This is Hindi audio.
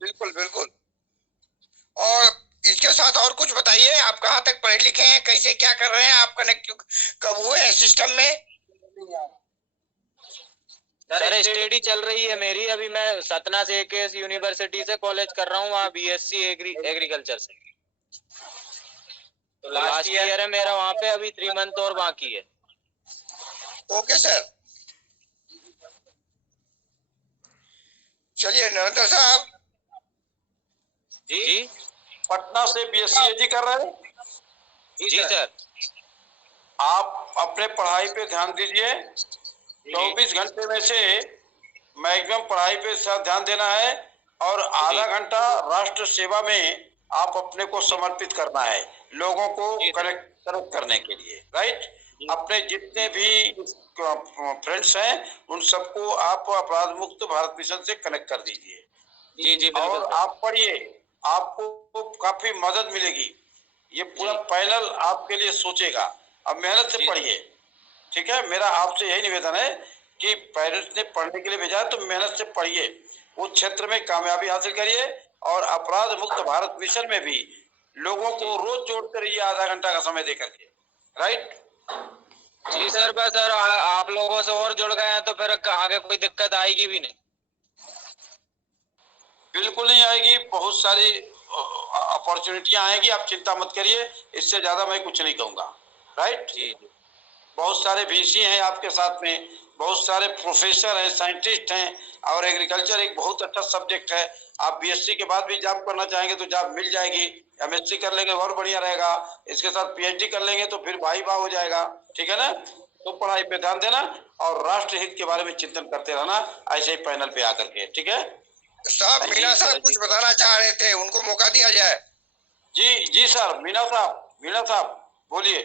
बिल्कुल बिल्कुल। और इसके साथ और कुछ बताइए, आप कहाँ तक पढ़े लिखे हैं, कैसे क्या कर रहे हैं, आप कनेक्ट कब हुए हैं सिस्टम में? सर स्टडी चल रही है मेरी, अभी मैं सतना से एकेएस यूनिवर्सिटी से कॉलेज कर रहा हूँ, वहाँ बीएससी एग्रीकल्चर से। तो लास्ट ईयर है मेरा वहाँ पे, अभी 3 मंथ और बाकी है। Okay sir. चलिए नरेंद्र साहब। जी पटना से बीएससी एजी कर रहे हैं। जी सर। आप अपने पढ़ाई पे ध्यान दीजिए। 24 घंटे में से मैक्सिमम पढ़ाई पे ध्यान देना है और आधा घंटा राष्ट्र सेवा में आप अपने को समर्पित करना है, लोगों को कनेक्ट करने के लिए। राइट। अपने जितने भी फ्रेंड्स हैं उन सबको आप अपराध मुक्त भारत मिशन से कनेक्ट कर दीजिए। जी जी बिल्कुल। और आप पढ़िए, आपको काफी मदद मिलेगी। ये पूरा पैनल आपके लिए सोचेगा। अब मेहनत से पढ़िए, ठीक है। मेरा आपसे यही निवेदन है कि पेरेंट्स ने पढ़ने के लिए भेजा है तो मेहनत से पढ़िए, उस क्षेत्र में कामयाबी हासिल करिए और अपराध मुक्त भारत मिशन में भी लोगों को रोज जोड़ते रहिए आधा घंटा का समय देकर के। राइट। जी सर, बस सर आप लोगों से और जुड़ गए हैं तो फिर आगे कोई दिक्कत आएगी भी नहीं। बिल्कुल नहीं आएगी, बहुत सारी अपॉर्चुनिटियां आएगी, आप चिंता मत करिए। इससे ज्यादा मैं कुछ नहीं कहूंगा। राइट। जी। बहुत सारे वीसी हैं आपके साथ में, बहुत सारे प्रोफेसर हैं, साइंटिस्ट हैं, और एग्रीकल्चर एक बहुत अच्छा सब्जेक्ट है। आप बीएससी के बाद भी जॉब करना चाहेंगे तो जॉब मिल जाएगी। एमएससी कर लेंगे और बढ़िया रहेगा, इसके साथ पीएचडी कर लेंगे तो फिर भाई भाई हो जाएगा। ठीक है ना। तो पढ़ाई पे ध्यान देना और राष्ट्र हित के बारे में चिंतन करते रहना, ऐसे ही पैनल पे आकर के। ठीक है साहब, मीना साहब कुछ बताना चाह रहे थे, उनको मौका दिया जाए। जी। जी सर, मीना साहब बोलिए।